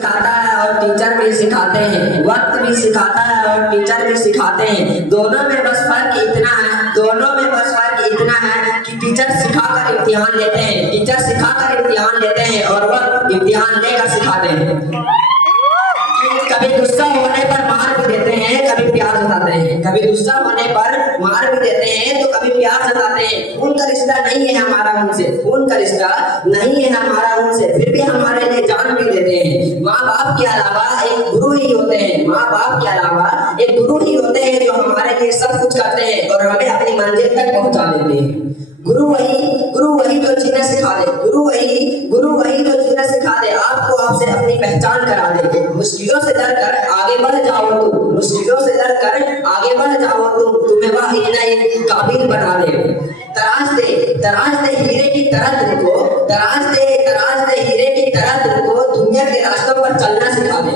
सिखाता है और टीचर भी सिखाते हैं, वक्त भी सिखाता है और टीचर भी सिखाते हैं। दोनों में बस फर्क इतना है कि टीचर सिखाकर इम्तिहान लेते हैं, टीचर सिखाकर इम्तिहान लेते हैं और वक्त इम्तिहान लेकर सिखाते हैं। कभी गुस्सा होने पर मार भी देते हैं, कभी प्यार जताते हैं। कभी गुस्सा होने पर मार भी देते हैं तो कभी प्यार जताते हैं। उनका रिश्ता नहीं है हमारा उनसे, उनका रिश्ता नहीं है हमारा उनसे, फिर भी हमारे लिए जान भी देते हैं। माँ बाप के अलावा एक गुरु ही होते हैं, माँ बाप के अलावा एक गुरु ही होते हैं जो हमारे लिए सब कुछ करते हैं और हमें अपनी मंजिल तक पहुँचा देते हैं। गुरु वही जो जीना सिखा दे, गुरु वही जो जीना सिखा दे, आपको आपसे अपनी पहचान करा दे। मुश्किलों से डर कर आगे बढ़ जाओ तुम, मुश्किलों से डर कर आगे बढ़ जाओ तुम, तुम्हें वह इतना ही काबिल बना दे। तराश दे हीरे की तरह तुमको, तराश दे हीरे की तरह तुमको, दुनिया के रास्तों पर चलना सिखा दे।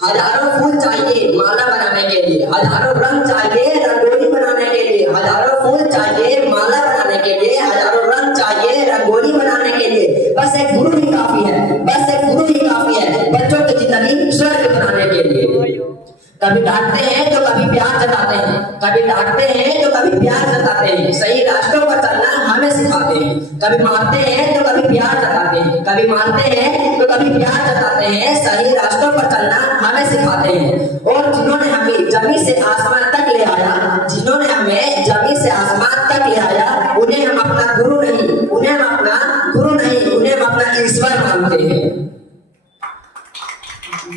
हजारों फूल चाहिए माला बनाने के लिए, हजारों रंग चाहिए रंगोली बनाने के लिए, हजारों फूल चाहिए माला बनाने के लिए, हजारों रंग चाहिए रंगोली बनाने के लिए। बस एक गुरु ही काफी है, बस एक गुरु ही काफी है बच्चों की जिंदगी स्वर्ग बनाने के लिए। कभी डांटते हैं तो कभी प्यार जताते हैं, कभी डांटते हैं तो कभी प्यार जताते हैं। सही रास्तों पर चलना हमें सिखाते हैं। कभी मारते हैं तो कभी प्यार जताते हैं, कभी मारते हैं तो कभी प्यार जताते हैं। सही रास्तों पर चलना हमें सिखाते हैं। और जिन्होंने हमें जमीन से आसमान तक ले आया, जिन्होंने हमें जमीन से आसमान तक ले आया, उन्हें हम अपना गुरु नहीं, उन्हें हम अपना ईश्वर मानते हैं।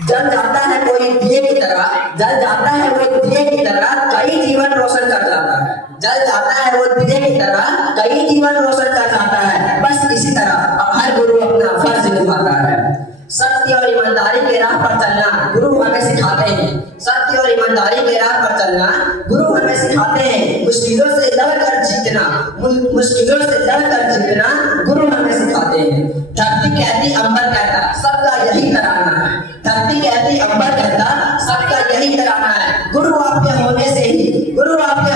जल जाता है कोई दिए की तरह, जल जाता है वो दिए की तरह, कई जीवन रोशन कर जाता है। जल जाता है वो दिए की तरह, कई जीवन रोशन कर जाता है। बस इसी तरह हर गुरु अपना फर्ज निभाता है। सत्य और ईमानदारी के राह पर चलना गुरु हमें सिखाते हैं, सत्य और ईमानदारी के राह पर चलना गुरु हमें सिखाते हैं। मुश्किलों से लड़कर जीतना, मुश्किलों से लड़कर जीतना गुरु हमें सिखाते हैं। धरती कहती अंबर कहता सबका यही तराना है, धरती कहती अंबर कहता सबका यही तराना है। गुरु आपके होने से ही, गुरु आपके